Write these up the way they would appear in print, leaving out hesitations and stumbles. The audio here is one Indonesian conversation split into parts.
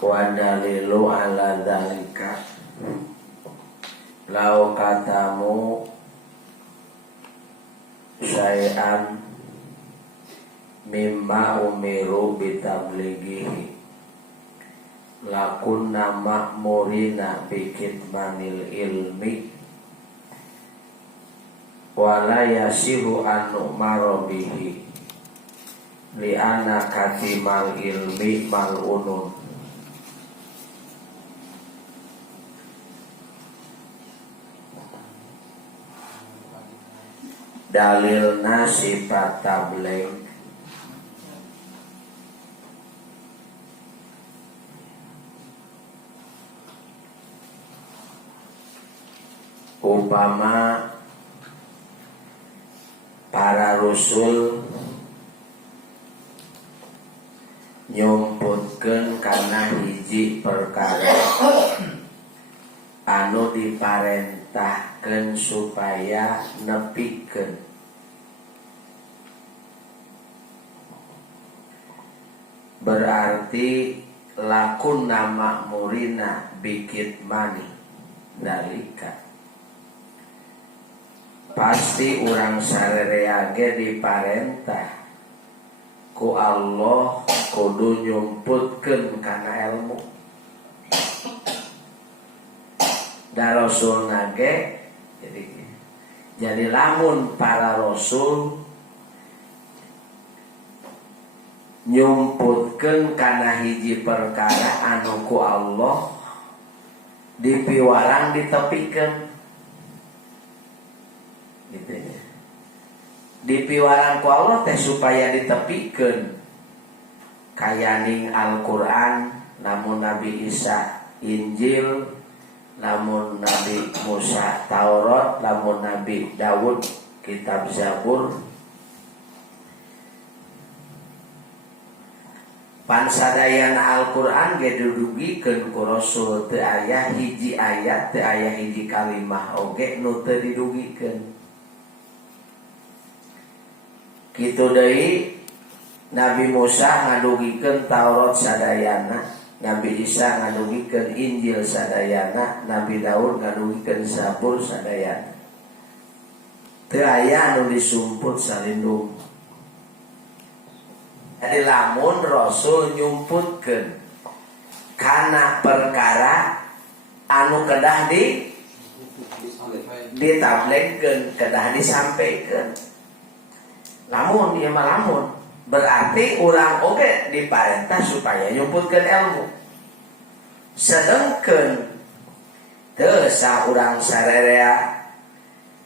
Wa dalilu ala dzalika lau katamu syai'an mimma umiru bitablighihi lakunna ma'murina bikitmanil ilmi wala yasihu an nu'mara bihi li'anna katimal ilmi mal'unun. Dalilna sifat tabligh upama para rasul nyumputkeun kana hiji perkara anu diparentahkeun supaya nepikeun, berarti lakunna ma'murina bikitmani dalika, pasti urang sarerea ge diparentah ku Allah kudu nyumputkeun kana ilmu. Da rasul nage jadi lamun para rasul nyumputkeun kana hiji perkara anu ku Allah dipiwarang ditepikeun gitu ya. Dipiwarang ku Allah teh supaya ditepikeun kayaning Al-Qur'an, namun Nabi Isa Injil, namun Nabi Musa Taurat, namun Nabi Daud kitab Zabur. Pansadayana Al-Qur'an ge didugikeun ku Rasul teu aya hiji ayat, teu aya hiji kalimah oge nu teu didugikeun. Kitu deui Nabi Musa ngadugikeun Taurat sadayana, Nabi Isa ngadugikeun Injil sadayana, Nabi Daud ngadugikeun Zabur sadayana. Teu aya anu disumput salindung. Jadi lamun Rasul nyumputkeun kana perkara anu kedah ditablegkeun, kedah disampaikan. Lamun ieu mah lamun berarti urang oge diparentah supaya nyumputkeun ilmu. Sedengkeun teu saurang sarerea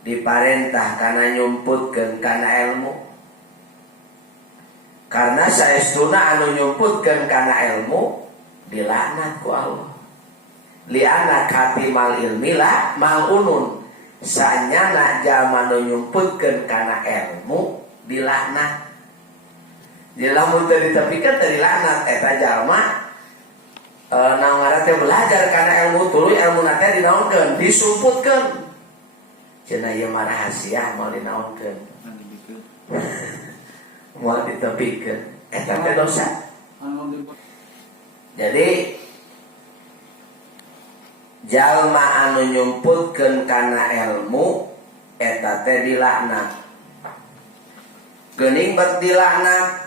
diparentah kana nyumputkeun kana ilmu. Karena saestuna anu nyumputkeun kana ilmu dilaknat ku Allah. Li'anna katimal ilmi la mal'unun. Sanyana jalma nu nyumputkeun kana ilmu dilaknat. Jadi lamun teu ditepikeun teu dilaknat eta jalma naon ngaran teh belajar kana ilmu tuluy ilmuna teh dinaonkeun, disumputkeun. Cenah ieu mah rahasia moal dinaonkeun. Moal ditepikeun eta teh dosa. Jadi jalma anu nyumputkeun kana ilmu eta teh dilaknat. Geuning bet dilaknat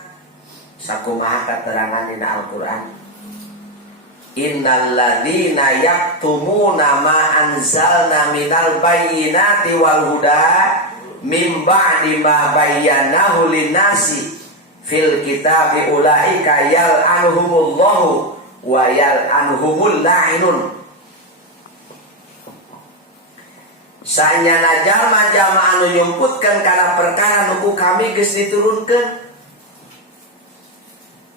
sakumaha katerangan dina Al-Qur'an. Innal ladzina yaktumuna ma anzalna minal bayyinati wal huda mim ba'di ma bayyanahu linnasi fil kitabi ulaika yal'anuhumullahu wa yal'anuhumul la'inun. Sanyana jalma-jalma anu nyumputkeun kana perkara nu ku kami geus diturunkeun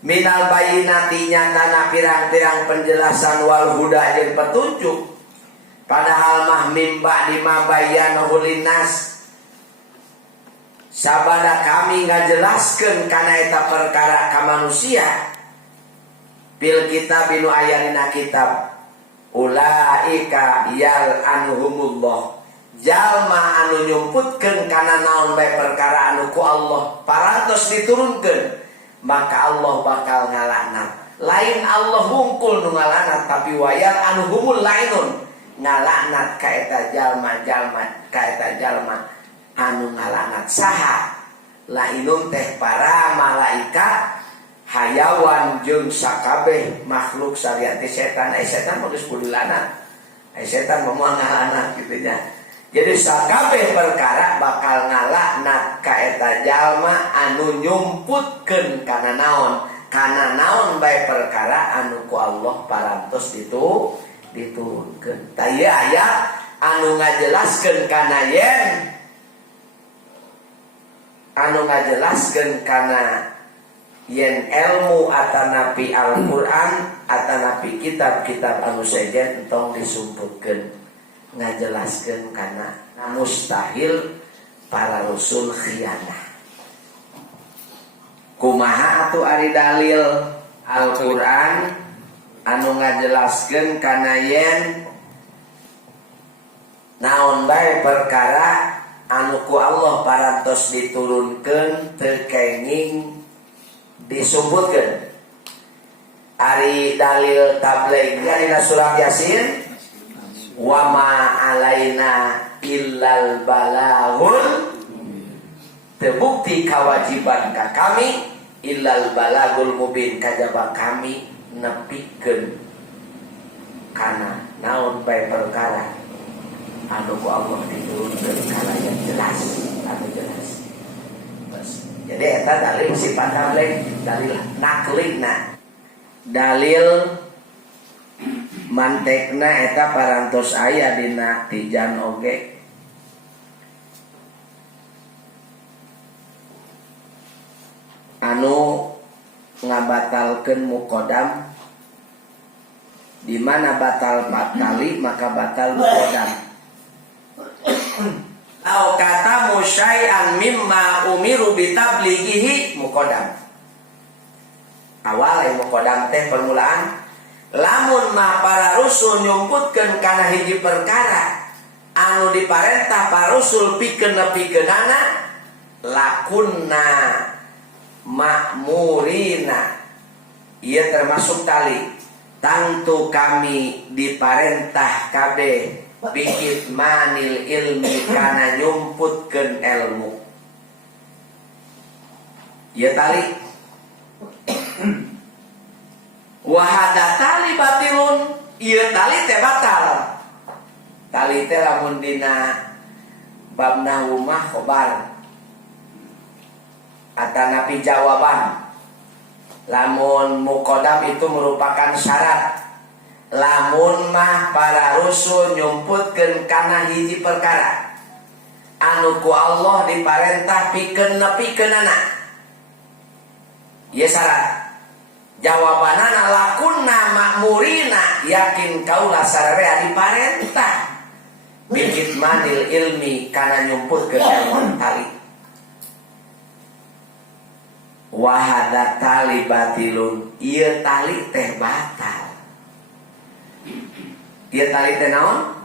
minal bayyinati nyatana pirang-pirang penjelasan wal huda jeung petunjuk, padahal mah mim ba'di ma bayyanahu linnas sabada kami ngajelaskeun kana eta perkara ka manusia bil kitab nu aya dina kitab ulaika yal'anuhumullah. Jalma anu nyumputkeun kana naon bae perkara anu ku Allah parantos diturunkeun, maka Allah bakal ngalaknat. lain Allah hungkul nu ngalanat tapi wayar anu humul lainun ngalanat ka eta jalma-jalma ka eta jalma anu ngalanat saha lainun teh para malaikat hayawan jeung sakabeh makhluk sariati setan setan mah geus kudu lanat setan mah ngalanat kitu nya. Jadi sakabeh perkara bakal ngalaknat ka eta jalma anu nyumputkeun kana naon bae perkara anu ku Allah parantos diturunkeun. Tah ieu aya anu ngajelaskeun kana yen ilmu atanapi Al-Qur'an atanapi kitab-kitab anu sejen entong disumputkeun ngajelaskeun kana mustahil para rasul khianah. Kumaha atuh ari dalil Al-Qur'an anu ngajelaskeun kana yen naon bae perkara anu ku Allah parantos diturunkeun teu kenging disebutkeun. Ari dalil tabligh dina surah Yasin wa ma alaina illal balagul terbukti kewajiban ka kami illal balagul mubin kajaba kami nepikeun kana naon bae perkara anu ku Allah diturunkeun kana yang jelas anu jelas. Jadi eta dalil sifat tabligh dalil naklina dalil mantekna eta parantos aya dina tijan oge. Anu ngabatalkeun muqaddam di mana batal 4 kali maka batal muqaddam. Au kata musyai'an mimma umiru bitablighihi muqaddam. Awal muqaddam teh permulaan lamun mah para rusul nyumputkeun kana hiji perkara anu diparentah para rusul pikeun-pikeunana lakunna ma'murina. Ieu termasuk tali tangtu kami diparentah kabeh bikit manil ilmi kana nyumputkeun ilmu. Ieu tali wahada tali batilun, ieu tali teh batal. Tali teh lamun dina bab nahwu mah khobar atanapi jawaban. Lamun muqaddam itu merupakan syarat. Lamun mah para rusul nyumputkeun kana hiji perkara anu ku Allah diparentah pikeun-pikeunana. Ieu syarat. Jawabanana lakunna ma'murina yakin kaula sararea diparentah bikit manil ilmi kana nyumputkeun ilmu tali. Wahada tali batilun, ieu tali teh batal. Ieu tali teh naon?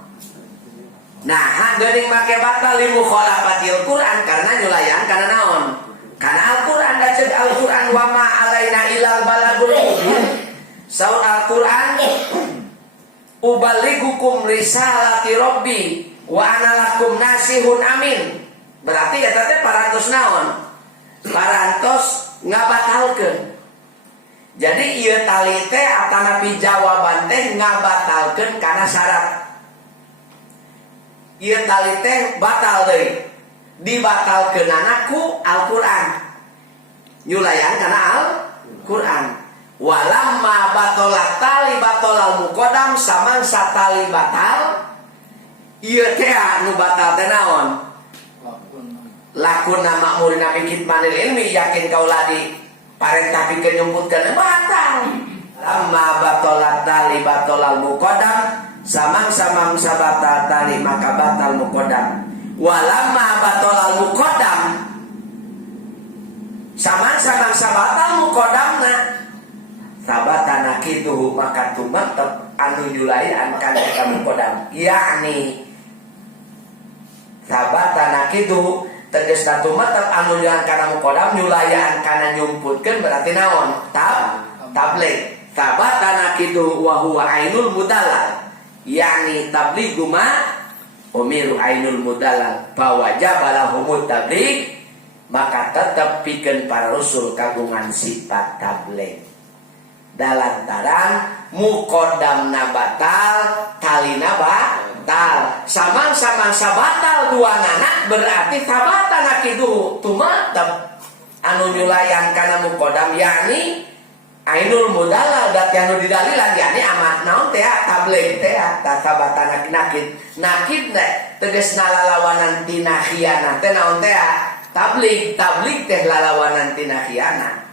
Nah, geuning make batal li mukhalafatil Qur'an karena nyulayan kana naon? Karena Al-Quran dan cek Al-Quran wa ma alaina ilal balagul mubin. Saur Al-Quran ubaligukum risalati rabbi wa ana lakum nasihun amin. Berarti eta teh parantos naon? Parantos ngabatalkeun. Jadi ieu tali teh atanapi jawaban teh ngabatalkeun kana syarat. Ieu tali teh batal deui. Dibatalkeunana ku Al-Qur'an. Nyulayan kana Al-Qur'an. Walamma batolat tali batolal muqaddam samangsa tali batal. Ieu teh anu batal teh naon? Lakunna ma'murina bikit manil ilmi yakin kaula di parentah pikeun nyumputkeun batal. Lamma batolat tali batolal muqaddam samangsa batal tali maka batal muqaddam. Walamma batolal muqaddam samangsa batal muqaddamna sabatana kitu maka tumatep anu nyulayan kana eta muqaddam yakni sabatana kitu tegesna tumatep anu nyulayan kana muqaddam nyulayan kana nyumputkeun berarti naon tabligh Tabatana kitu wa huwa ainul mudallal, yakni tablighu ma umiru ainul mudallal bahwa jabalahumut tabligh, maka tetap pikeun para rasul kagungan sifat tabligh. Dalantaran muqaddamna batal, talina batal. Samang-samang sabatal duanana berarti tabatana kitu tumatab anu nyulayan kana muqaddam, yakni ainul mudallal dat anu didalilan yakni amat naon teh tabligh teh tasabatana nakid. Nakid teh tegasna lalawanan tina khianat teh naon teh tabligh. Tabligh teh lalawanan tina khianat.